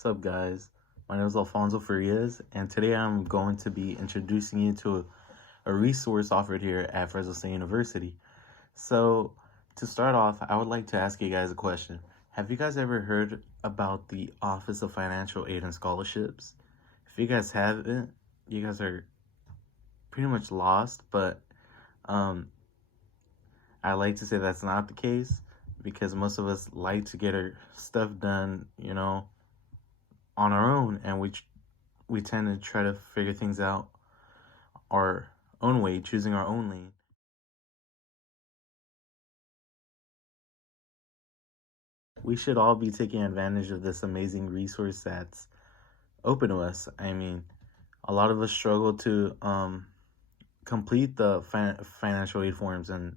What's up, guys? My name is Alfonso Farias, and today I'm going to be introducing you to a resource offered here at Fresno State University. So, to start off, I would like to ask you guys a question. Have you guys ever heard about the Office of Financial Aid and Scholarships? If you guys haven't, you guys are pretty much lost, but um, I like to say that's not the case because most of us like to get our stuff done, on our own, and we tend to try to figure things out our own way, choosing our own lane. We should all be taking advantage of this amazing resource that's open to us. I mean, a lot of us struggle to complete the financial aid forms and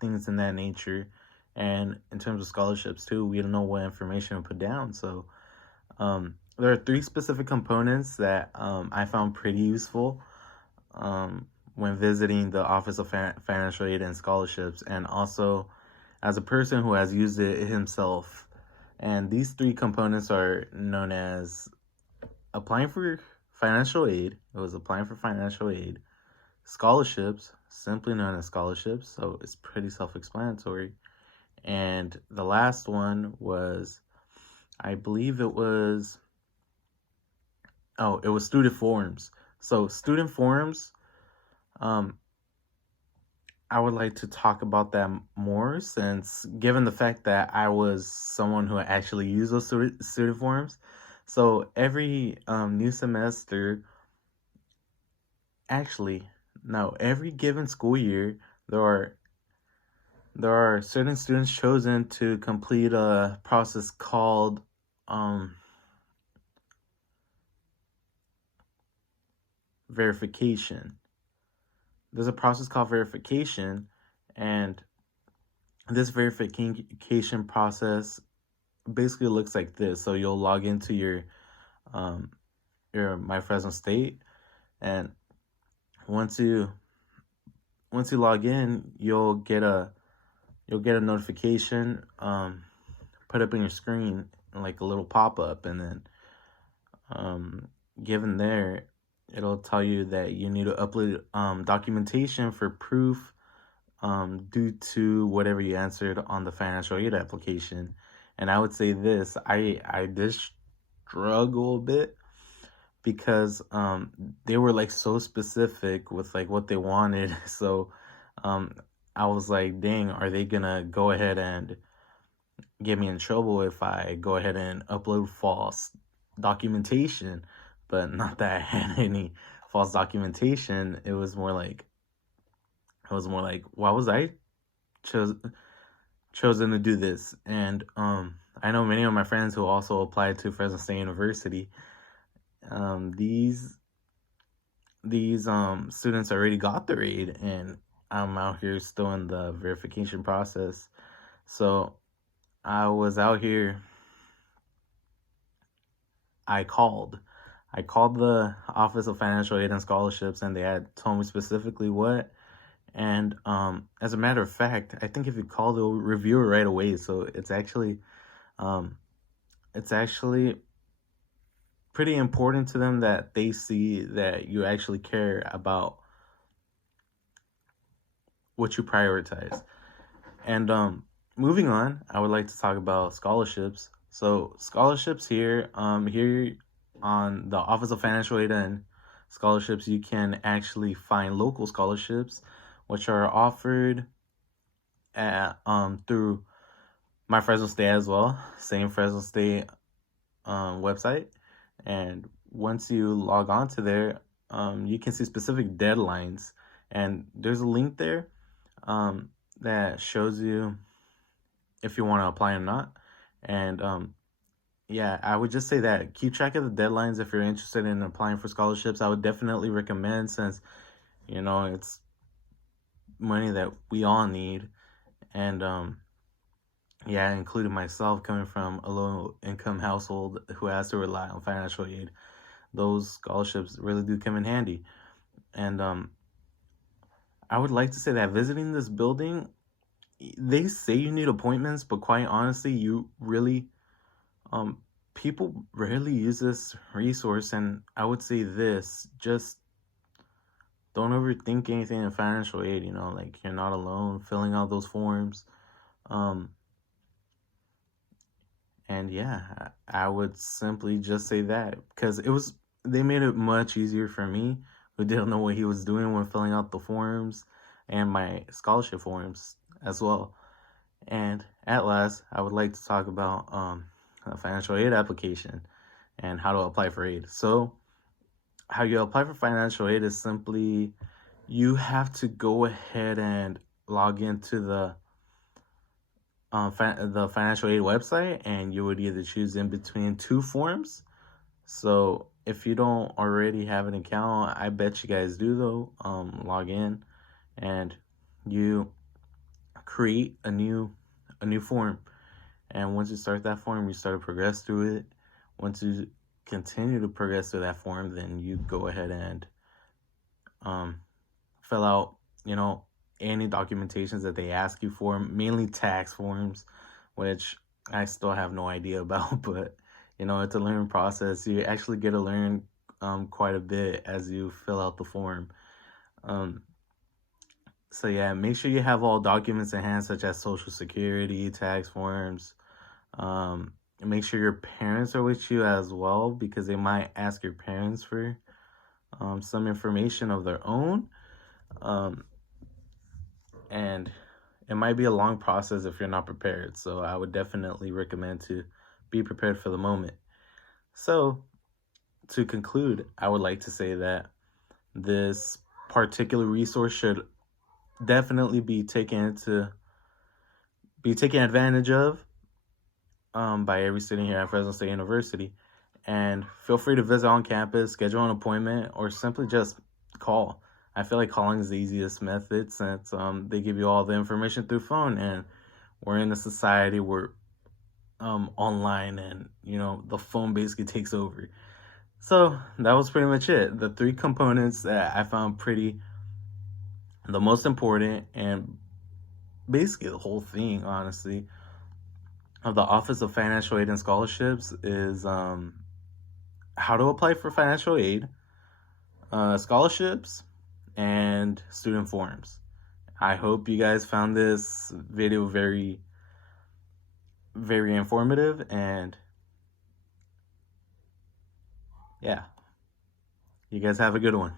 things in that nature. And in terms of scholarships too, we don't know what information to put down. So there are three specific components that I found pretty useful when visiting the Office of Financial Aid and Scholarships, and also as a person who has used it himself. And these three components are known as applying for financial aid. It was applying for financial aid, scholarships, simply known as scholarships, so it's pretty self-explanatory. And the last one was, I believe it was student forums. So student forums, I would like to talk about that more, since given the fact that I was someone who actually used those student forums. So every new semester, actually, no, every given school year, there are certain students chosen to complete a process called verification. There's a process called verification, and this verification process basically looks like this. So you'll log into your My Fresno State, and once you log in, you'll get a notification put up on your screen, like a little pop-up, and then given there, it'll tell you that you need to upload documentation for proof due to whatever you answered on the financial aid application. And I would say this, I did struggle a bit because they were like so specific with like what they wanted. So I was like, dang, are they gonna go ahead and get me in trouble if I go ahead and upload false documentation? But not that I had any false documentation. It was more like why was I chosen to do this? And I know many of my friends who also applied to Fresno State University. These students already got their aid, and I'm out here still in the verification process. So I was out here. I called the Office of Financial Aid and Scholarships, and they had told me specifically what. And as a matter of fact, I think if you call, they'll review it right away. So it's actually pretty important to them that they see that you actually care about what you prioritize. And moving on, I would like to talk about scholarships. So scholarships here on the Office of Financial Aid and Scholarships, you can actually find local scholarships, which are offered at through My Fresno State as well, same Fresno State website. And once you log on to there, you can see specific deadlines, and there's a link there that shows you if you want to apply or not. And yeah, I would just say that keep track of the deadlines if you're interested in applying for scholarships. I would definitely recommend, since it's money that we all need. And yeah, including myself, coming from a low income household who has to rely on financial aid, those scholarships really do come in handy. And I would like to say that visiting this building, they say you need appointments, but quite honestly, you really people rarely use this resource, and I would say this: just don't overthink anything in financial aid. Like, you're not alone filling out those forms. Um, and yeah, I would simply just say that, because they made it much easier for me, who didn't know what he was doing when filling out the forms and my scholarship forms as well. And at last, I would like to talk about a financial aid application and how to apply for aid. So, how you apply for financial aid is simply, you have to go ahead and log into the financial aid website, and you would either choose in between two forms. So if you don't already have an account, I bet you guys do though. Log in, and you create a new form. And once you start that form, you start to progress through it. Once you continue to progress through that form, then you go ahead and fill out, any documentations that they ask you for, mainly tax forms, which I still have no idea about, but it's a learning process. You actually get to learn quite a bit as you fill out the form. So yeah, make sure you have all documents in hand, such as Social Security, tax forms. Make sure your parents are with you as well, because they might ask your parents for some information of their own. And it might be a long process if you're not prepared. So I would definitely recommend to be prepared for the moment. So to conclude, I would like to say that this particular resource should definitely be taken advantage of by every student here at Fresno State University. And feel free to visit on campus, schedule an appointment, or simply just call. I feel like calling is the easiest method, since they give you all the information through phone, and we're in a society where online, and the phone basically takes over. So that was pretty much it. The three components that I found the most important, and basically the whole thing, honestly, of the Office of Financial Aid and Scholarships is how to apply for financial aid, scholarships, and student forums. I hope you guys found this video very, very informative, and yeah, you guys have a good one.